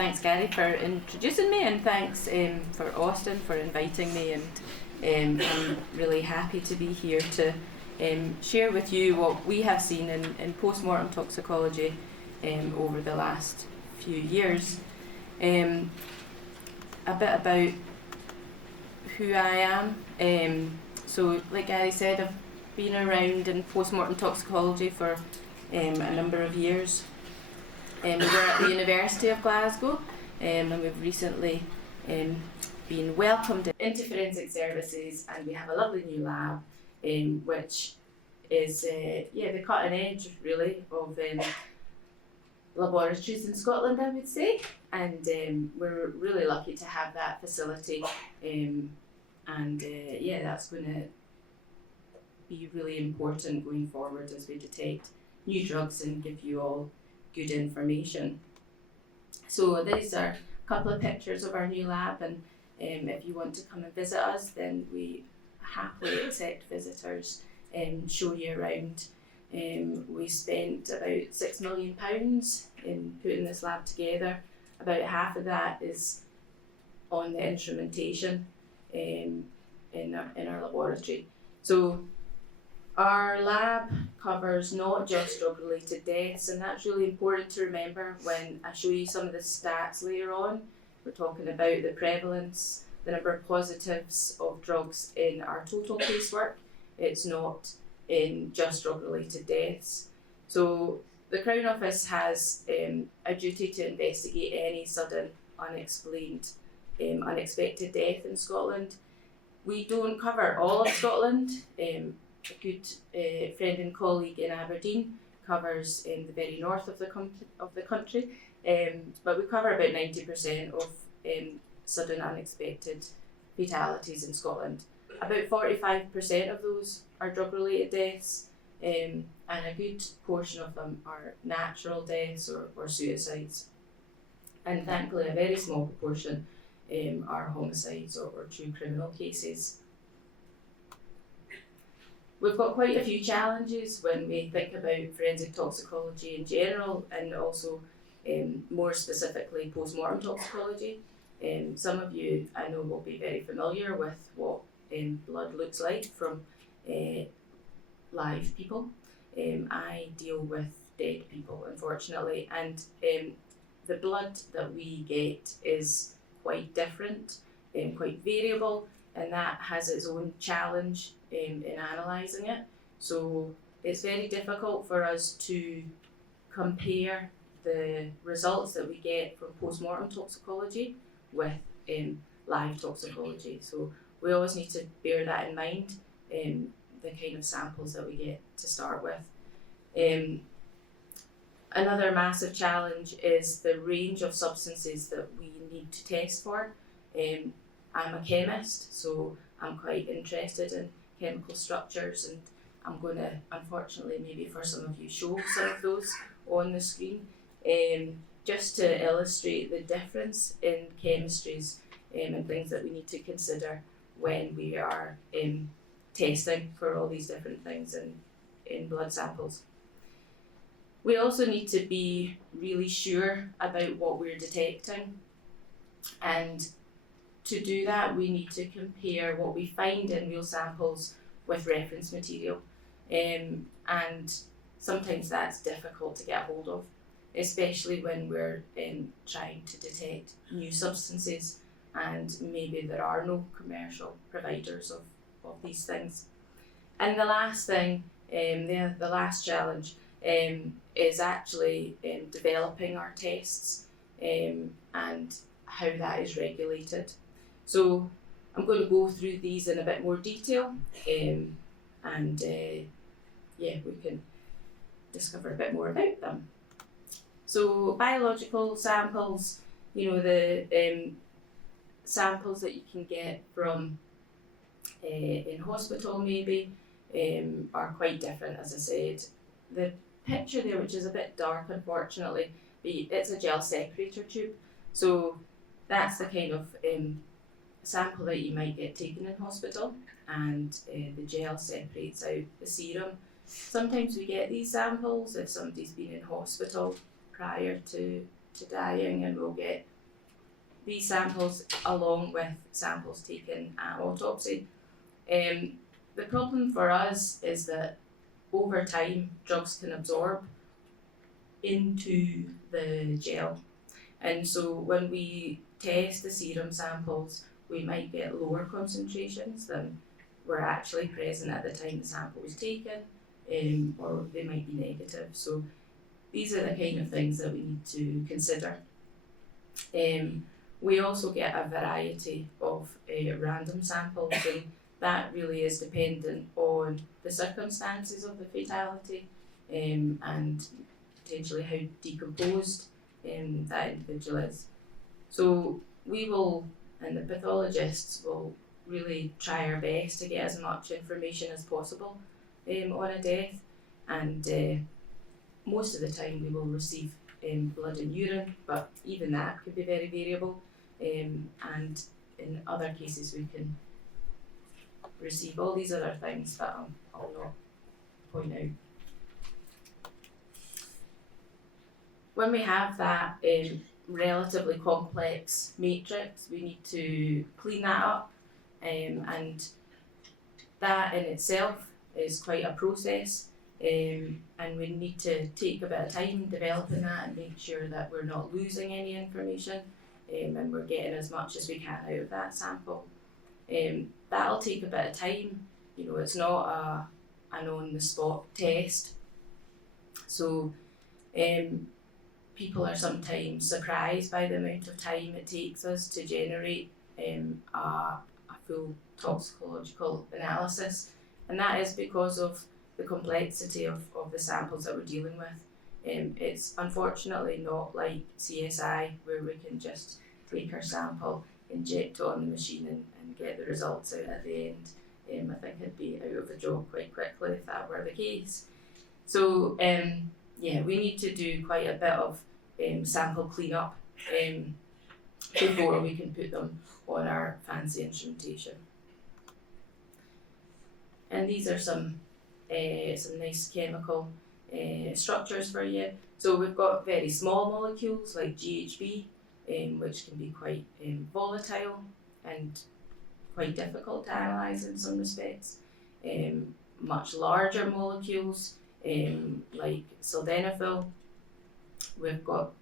thanks Gary for introducing me, and thanks for Austin for inviting me, and I'm really happy to be here to share with you what we have seen in post-mortem toxicology over the last few years. A bit about who I am. So like Gary said, I've been around in post-mortem toxicology for a number of years. We were at the University of Glasgow, and we've recently been welcomed into forensic services, and we have a lovely new lab which is the cutting edge really of laboratories in Scotland, I would say, and we're really lucky to have that facility, that's going to be really important going forward as we detect new drugs and give you all good information. So these are a couple of pictures of our new lab, and if you want to come and visit us, then we happily accept visitors and show you around. We spent about £6 million in putting this lab together. About half of that is on the instrumentation in our laboratory. So our lab covers not just drug-related deaths, and that's really important to remember when I show you some of the stats later on. We're talking about the prevalence, the number of positives of drugs in our total casework. It's not in just drug-related deaths. So the Crown Office has a duty to investigate any sudden, unexplained, unexpected death in Scotland. We don't cover all of Scotland. A good friend and colleague in Aberdeen covers in the very north of the country, but we cover about 90% of sudden unexpected fatalities in Scotland. About 45% of those are drug-related deaths, and a good portion of them are natural deaths or suicides. And thankfully a very small proportion are homicides or true criminal cases. We've got quite a few challenges when we think about forensic toxicology in general, and also more specifically post-mortem toxicology. Some of you I know will be very familiar with what blood looks like from live people. I deal with dead people, unfortunately, and the blood that we get is quite different, quite variable, and that has its own challenge in analysing it. So it's very difficult for us to compare the results that we get from post-mortem toxicology with live toxicology. So we always need to bear that in mind, the kind of samples that we get to start with. Another massive challenge is the range of substances that we need to test for. I'm a chemist, so I'm quite interested in chemical structures, and I'm going to, unfortunately, maybe for some of you, show some of those on the screen, just to illustrate the difference in chemistries and things that we need to consider when we are testing for all these different things in blood samples. We also need to be really sure about what we're detecting, and to do that we need to compare what we find in real samples with reference material, and sometimes that's difficult to get a hold of, especially when we're trying to detect new substances and maybe there are no commercial providers of these things. And the last thing, the last challenge is actually developing our tests and how that is regulated. So I'm going to go through these in a bit more detail, we can discover a bit more about them. So biological samples, the samples that you can get from in hospital maybe are quite different, as I said. The picture there, which is a bit dark unfortunately, it's a gel separator tube. So that's the kind of sample that you might get taken in hospital, and the gel separates out the serum. Sometimes we get these samples if somebody's been in hospital prior to to dying, and we'll get these samples along with samples taken at autopsy. The problem for us is that over time drugs can absorb into the gel, and so when we test the serum samples we might get lower concentrations than were actually present at the time the sample was taken, or they might be negative. So these are the kind of things that we need to consider. We also get a variety of random samples, and that really is dependent on the circumstances of the fatality, and potentially how decomposed that individual is. So we will, and the pathologists will really try our best to get as much information as possible on a death, and most of the time we will receive blood and urine, but even that could be very variable, and in other cases we can receive all these other things that I'll not point out. When we have that relatively complex matrix, we need to clean that up, and that in itself is quite a process, and we need to take a bit of time developing that and make sure that we're not losing any information, and we're getting as much as we can out of that sample. That'll take a bit of time. It's not an on-the-spot test, so people are sometimes surprised by the amount of time it takes us to generate a full toxicological analysis, and that is because of the complexity of the samples that we're dealing with. It's unfortunately not like CSI, where we can just take our sample, inject it on the machine and get the results out at the end. I think I'd be out of a job quite quickly if that were the case. So we need to do quite a bit of sample cleanup before we can put them on our fancy instrumentation. And these are some nice chemical structures for you. So we've got very small molecules like GHB, which can be quite volatile and quite difficult to analyse in some respects. Much larger molecules like sildenafil. We've got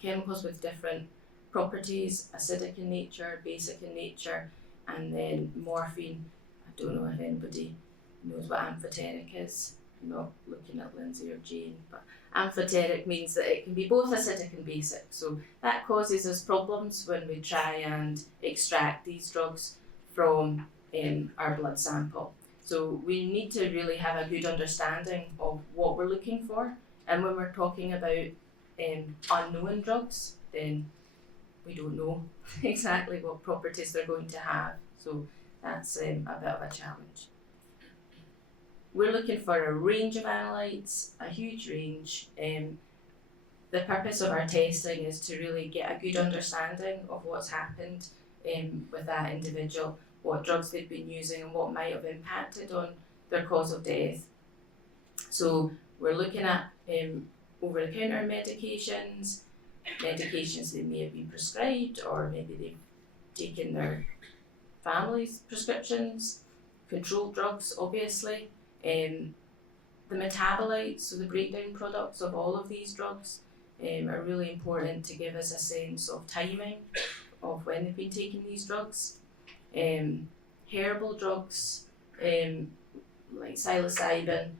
chemicals with different properties, acidic in nature, basic in nature, and then morphine. I don't know if anybody knows what amphoteric is. I'm not looking at Lindsay or Jane, but amphoteric means that it can be both acidic and basic. So that causes us problems when we try and extract these drugs from our blood sample. So we need to really have a good understanding of what we're looking for, and when we're talking about unknown drugs, then we don't know exactly what properties they're going to have. So that's a bit of a challenge. We're looking for a range of analytes, a huge range. The purpose of our testing is to really get a good understanding of what's happened with that individual, what drugs they've been using and what might have impacted on their cause of death. So we're looking at over-the-counter medications they may have been prescribed, or maybe they've taken their family's prescriptions, controlled drugs obviously, the metabolites, so the breakdown products of all of these drugs are really important to give us a sense of timing of when they've been taking these drugs. Herbal drugs like psilocybin,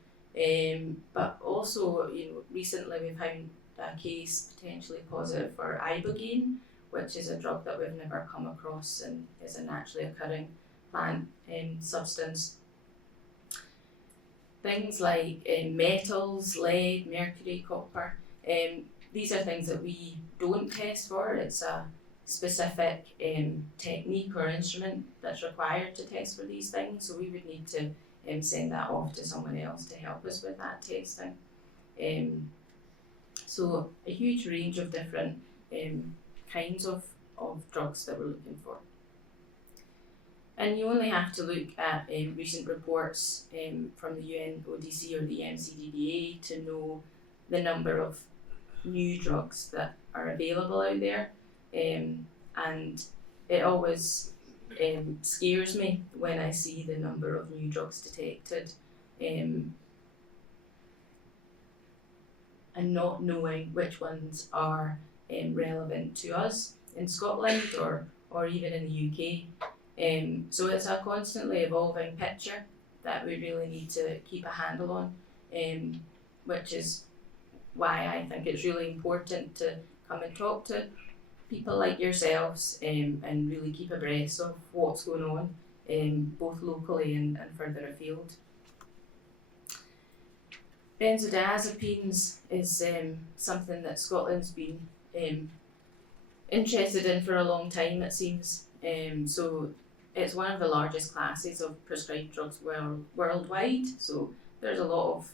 but also recently we've found a case potentially positive for ibogaine, which is a drug that we've never come across and is a naturally occurring plant substance. Things like metals, lead, mercury, copper, these are things that we don't test for. It's a specific technique or instrument that's required to test for these things, so we would need to send that off to someone else to help us with that testing. So a huge range of different kinds of drugs that we're looking for. And you only have to look at recent reports from the UNODC or the MCDDA to know the number of new drugs that are available out there, and it always scares me when I see the number of new drugs detected, and not knowing which ones are relevant to us in Scotland or even in the UK. So it's a constantly evolving picture that we really need to keep a handle on, which is why I think it's really important to come and talk to people like yourselves, and really keep abreast of what's going on, both locally and further afield. Benzodiazepines is something that Scotland's been interested in for a long time, it seems. So it's one of the largest classes of prescribed drugs worldwide. So there's a lot of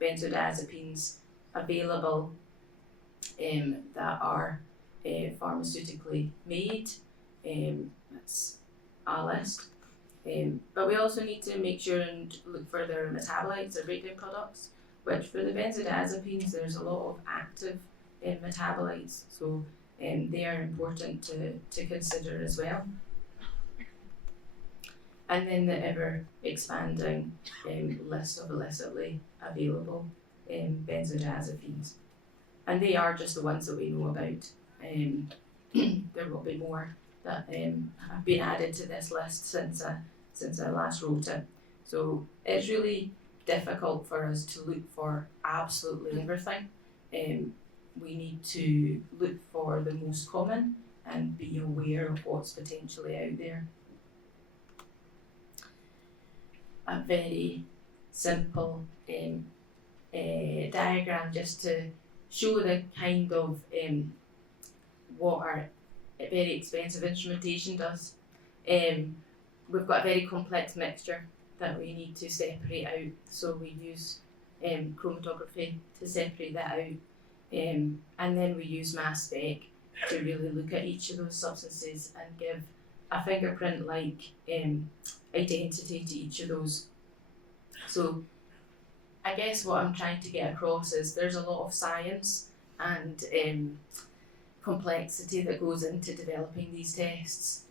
benzodiazepines available that are pharmaceutically made. That's a list. But we also need to make sure and look for their metabolites or breakdown products, which for the benzodiazepines there's a lot of active metabolites, so they are important to consider as well. And then the ever expanding list of illicitly available benzodiazepines. And they are just the ones that we know about. There will be more that have been added to this list since I last wrote it. So it's really difficult for us to look for absolutely everything. We need to look for the most common and be aware of what's potentially out there. A very simple diagram just to show the kind of what our very expensive instrumentation does. We've got a very complex mixture that we need to separate out, so we use chromatography to separate that out, and then we use mass spec to really look at each of those substances and give a fingerprint-like identity to each of those. So I guess what I'm trying to get across is there's a lot of science and complexity that goes into developing these tests.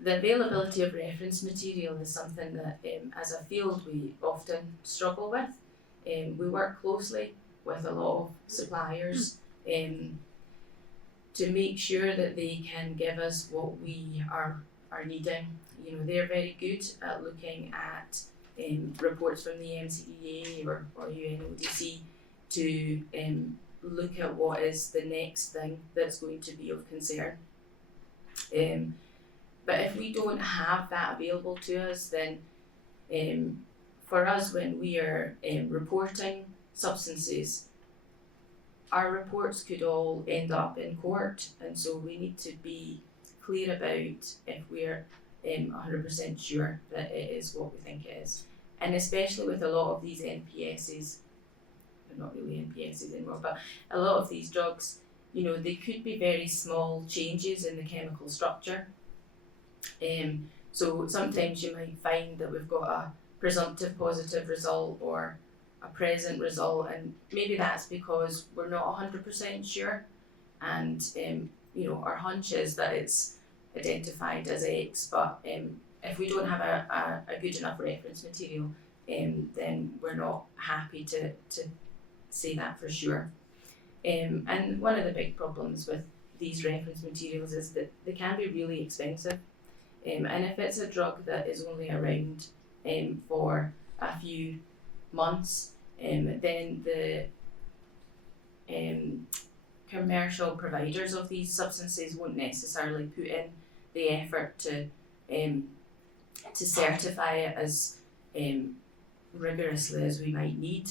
The availability of reference material is something that as a field we often struggle with. We work closely with a lot of suppliers to make sure that they can give us what we are needing. You know, they're very good at looking at reports from the MCDA or UNODC to look at what is the next thing that's going to be of concern. But if we don't have that available to us, then for us, when we are reporting substances, our reports could all end up in court, and so we need to be clear about if we're 100% sure that it is what we think it is. And especially with a lot of these NPSs, they're not really NPSs anymore, but a lot of these drugs, you know, they could be very small changes in the chemical structure. So sometimes you might find that we've got a presumptive positive result or a present result, and maybe that's because we're not 100% sure, and you know, our hunch is that it's identified as X, but if we don't have a good enough reference material, then we're not happy to say that for sure. And one of the big problems with these reference materials is that they can be really expensive. And if it's a drug that is only around for a few months, then the commercial providers of these substances won't necessarily put in the effort to certify it as rigorously as we might need.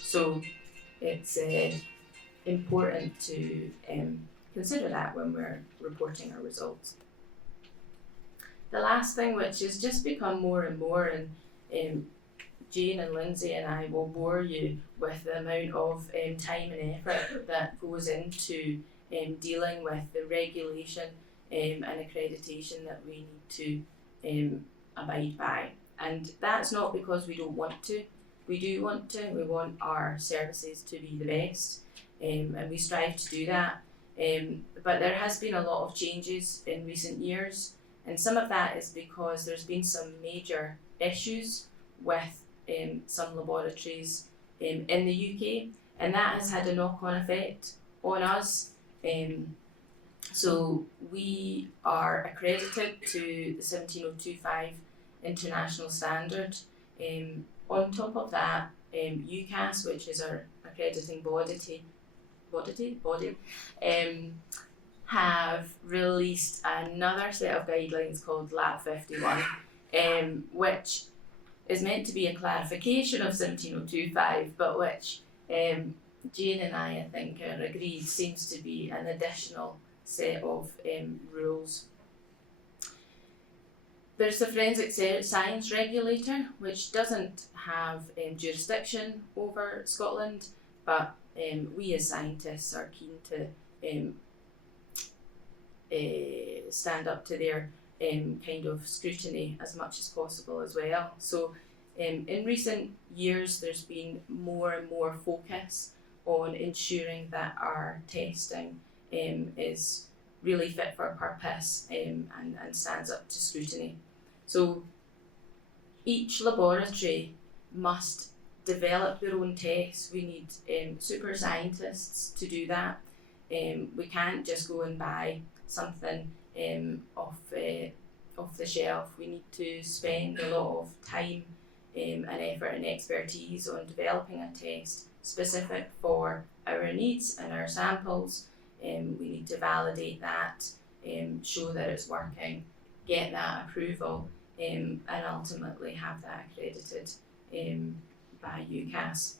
So it's important to consider that when we're reporting our results. The last thing, which has just become more and more, and Jane and Lindsay and I will bore you with the amount of time and effort that goes into dealing with the regulation and accreditation that we need to abide by. And that's not because we don't want to, We do want to. We want our services to be the best, and we strive to do that. But there has been a lot of changes in recent years, and some of that is because there's been some major issues with some laboratories in the UK, and that has had a knock-on effect on us. So we are accredited to the 17025 international standard. On top of that, UCAS, which is our accrediting body, have released another set of guidelines called Lab 51, which is meant to be a clarification of 17025, but which Jane and I think, are agreed seems to be an additional set of rules. There's the Forensic Science Regulator, which doesn't have jurisdiction over Scotland, but we as scientists are keen to stand up to their kind of scrutiny as much as possible as well. So in recent years, there's been more and more focus on ensuring that our testing is really fit for purpose and stands up to scrutiny. So each laboratory must develop their own tests. We need super scientists to do that. We can't just go and buy something off the shelf. We need to spend a lot of time and effort and expertise on developing a test specific for our needs and our samples. We need to validate that, show that it's working, get that approval, and ultimately have that accredited by UCAS.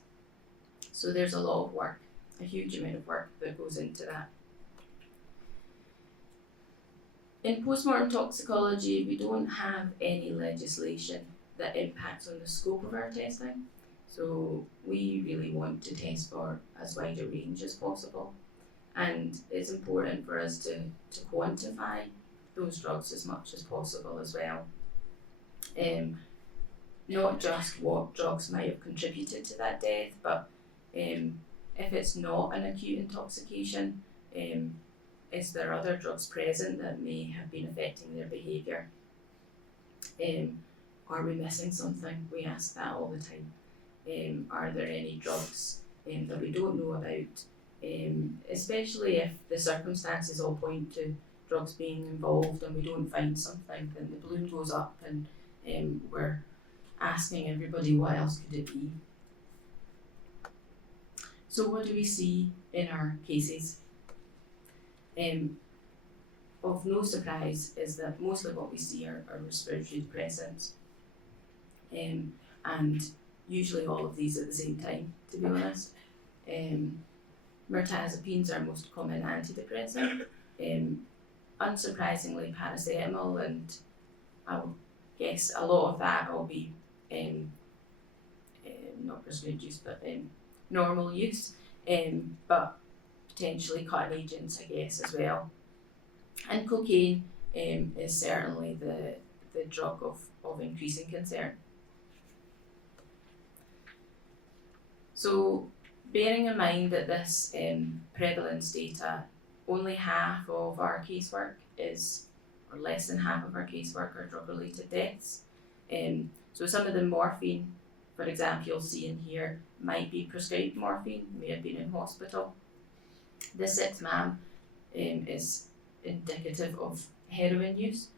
So there's a lot of work, a huge amount of work that goes into that. In postmortem toxicology, we don't have any legislation that impacts on the scope of our testing. So we really want to test for as wide a range as possible. And it's important for us to quantify those drugs as much as possible as well. Not just what drugs might have contributed to that death, but if it's not an acute intoxication, is there other drugs present that may have been affecting their behaviour? Are we missing something? We ask that all the time. Are there any drugs that we don't know about? Especially if the circumstances all point to drugs being involved and we don't find something, then the balloon goes up and we're asking everybody what else could it be. So what do we see in our cases? Of no surprise is that mostly what we see are respiratory depressants, and usually all of these at the same time, to be honest. Mirtazapine is our most common antidepressant. Unsurprisingly, paracetamol, and I'll guess a lot of that will be not prescribed use, but normal use, but potentially cutting agents, I guess, as well. And cocaine is certainly the drug of increasing concern. So, bearing in mind that this prevalence data, only half of our casework is, or less than half of our casework are drug-related deaths. So some of the morphine, for example, you'll see in here, might be prescribed morphine, may have been in hospital. The 6-MAM is indicative of heroin use,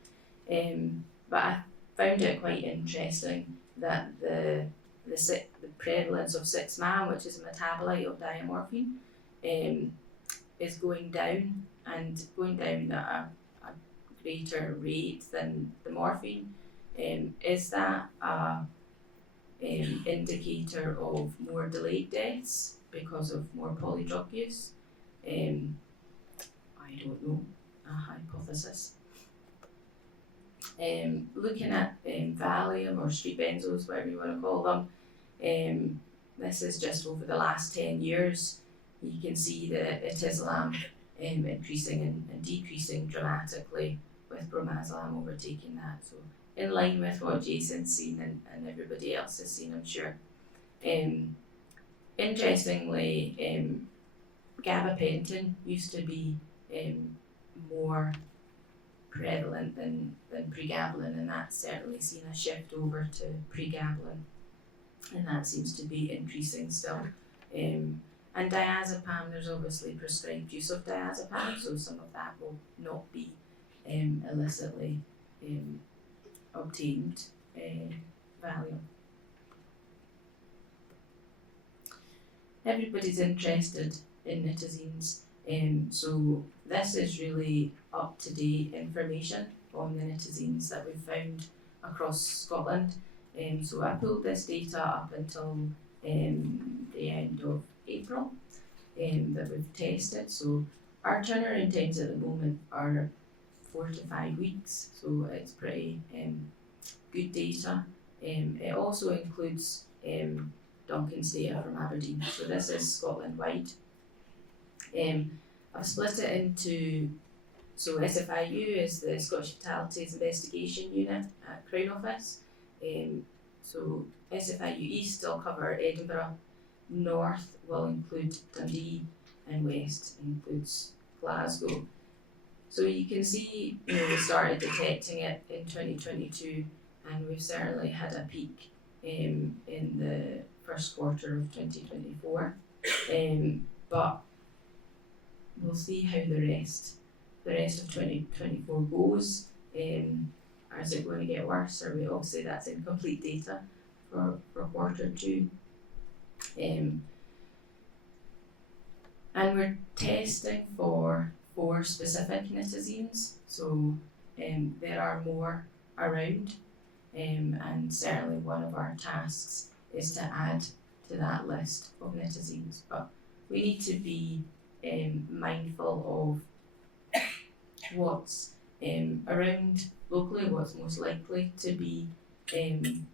but I found it quite interesting that the prevalence of 6-MAM, which is a metabolite of diamorphine, is going down, and going down at a greater rate than the morphine. Is that an indicator of more delayed deaths because of more polydrug use? I don't know, a hypothesis. Looking at Valium or street benzos, whatever you want to call them, this is just over the last 10 years. You can see the Etizolam increasing and decreasing dramatically, with Bromazolam overtaking that. So in line with what Jason's seen and everybody else has seen, I'm sure. Interestingly, gabapentin used to be more prevalent than pregabalin, and that's certainly seen a shift over to pregabalin, and that seems to be increasing still. And diazepam, there's obviously prescribed use of diazepam, so some of that will not be illicitly obtained Valium. Everybody's interested in nitazines, so this is really up-to-date information on the nitazines that we've found across Scotland. So I pulled this data up until the end of April that we've tested. So our turnaround times at the moment are 4 to 5 weeks, so it's pretty good data. It also includes Duncan's data from Aberdeen, so this is Scotland wide. I've split it into, so SFIU is the Scottish Fatalities Investigation Unit at Crown Office. So SFIU East will cover Edinburgh, North will include Dundee, and West includes Glasgow. So you can see, we started detecting it in 2022, and we've certainly had a peak in the first quarter of 2024. But we'll see how the rest of 2024 goes. Is it going to get worse? Or obviously that's incomplete data for quarter 2. And we're testing for 4 specific nitazines, so there are more around, and certainly one of our tasks is to add to that list of nitazines. But we need to be mindful of what's around locally, what's most likely to be in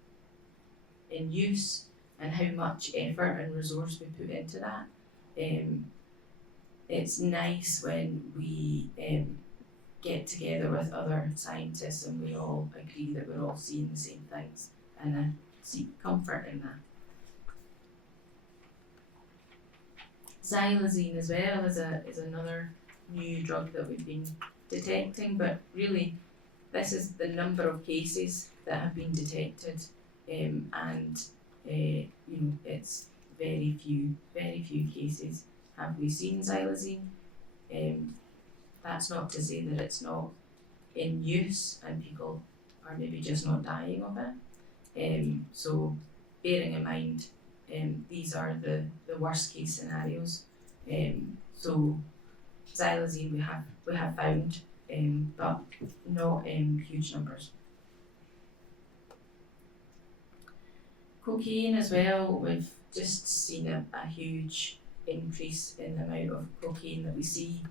use, and how much effort and resource we put into that. It's nice when we get together with other scientists and we all agree that we're all seeing the same things, and I seek comfort in that. Xylazine as well is another new drug that we've been detecting, but really this is the number of cases that have been detected, and it's very few cases have we seen xylazine. That's not to say that it's not in use and people are maybe just not dying of it. So bearing in mind, these are the worst case scenarios. So xylazine we have found, but not in huge numbers. Cocaine as well, we've just seen a huge increase in the amount of cocaine that we see.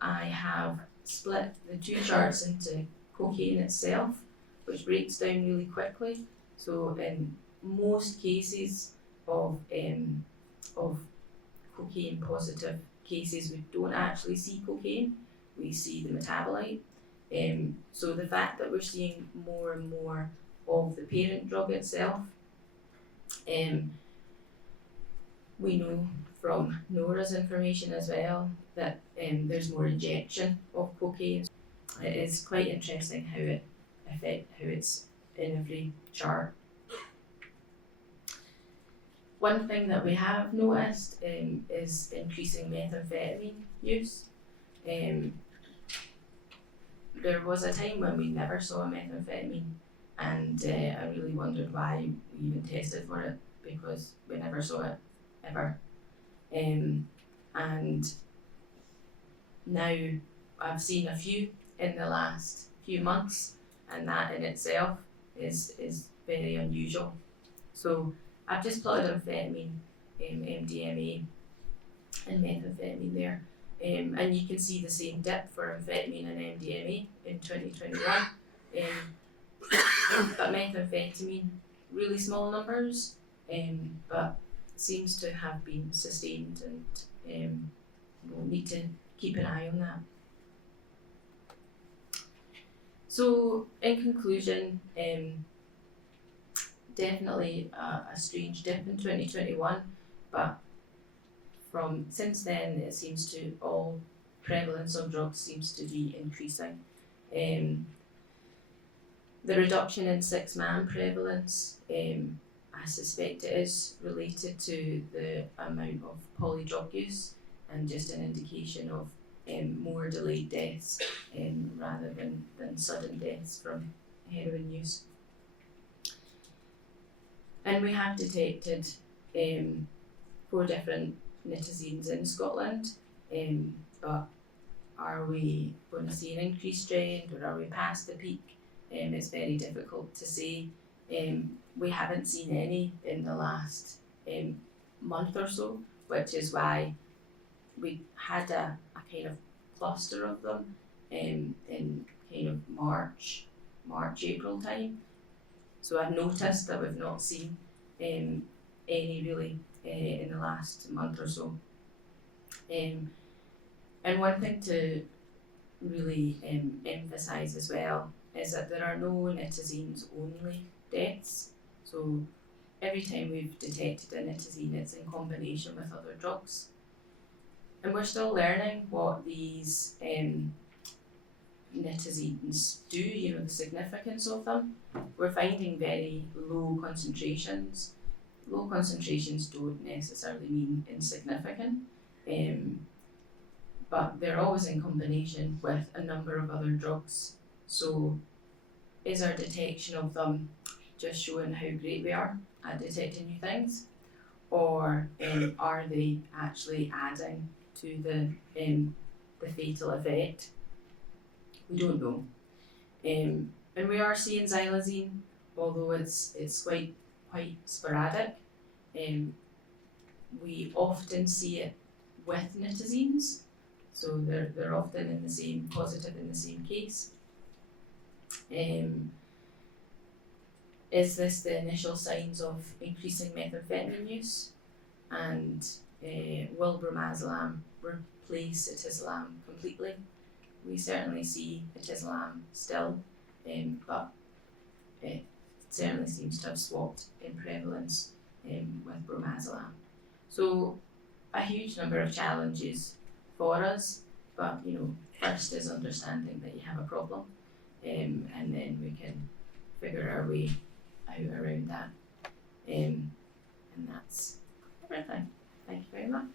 I have split the 2 charts into cocaine itself, which breaks down really quickly. So in most cases of cocaine positive cases, we don't actually see cocaine, we see the metabolite. So the fact that we're seeing more and more of the parent drug itself, we know from Nora's information as well that there's more injection of cocaine. It is quite interesting how it's in every chart. One thing that we have noticed is increasing methamphetamine use. There was a time when we never saw methamphetamine, and I really wondered why we even tested for it, because we never saw it ever. And now I've seen a few in the last few months, and that in itself is very unusual. So I've just plotted amphetamine, MDMA, and methamphetamine there, and you can see the same dip for amphetamine and MDMA in 2021. But methamphetamine, really small numbers, but seems to have been sustained, and we'll need to keep an eye on that. So in conclusion, definitely a strange dip in 2021, but from since then it seems to all prevalence of drugs seems to be increasing. The reduction in 6-man prevalence, I suspect it is related to the amount of polydrug use and just an indication of more delayed deaths rather than sudden deaths from heroin use. And we have detected 4 different nitazines in Scotland, but are we going to see an increased trend, or are we past the peak? It's very difficult to say. We haven't seen any in the last month or so, which is why we had a kind of cluster of them in kind of March, April time. So I've noticed that we've not seen any really in the last month or so. And one thing to really emphasise as well is that there are no nitazines only deaths. So every time we've detected a nitazine, it's in combination with other drugs. And we're still learning what these nitazines do, the significance of them. We're finding very low concentrations. Low concentrations don't necessarily mean insignificant, but they're always in combination with a number of other drugs. So is our detection of them just showing how great we are at detecting new things, or are they actually adding to the fatal effect? We don't know. And we are seeing xylazine, although it's quite sporadic. We often see it with nitazines, so they're often in the same positive in the same case. Is this the initial signs of increasing methamphetamine use? And will bromazolam replace etizolam completely? We certainly see etizolam still, but it certainly seems to have swapped in prevalence with bromazolam. So a huge number of challenges for us, but first is understanding that you have a problem, and then we can figure our way out around that. And that's everything. Thank you very much.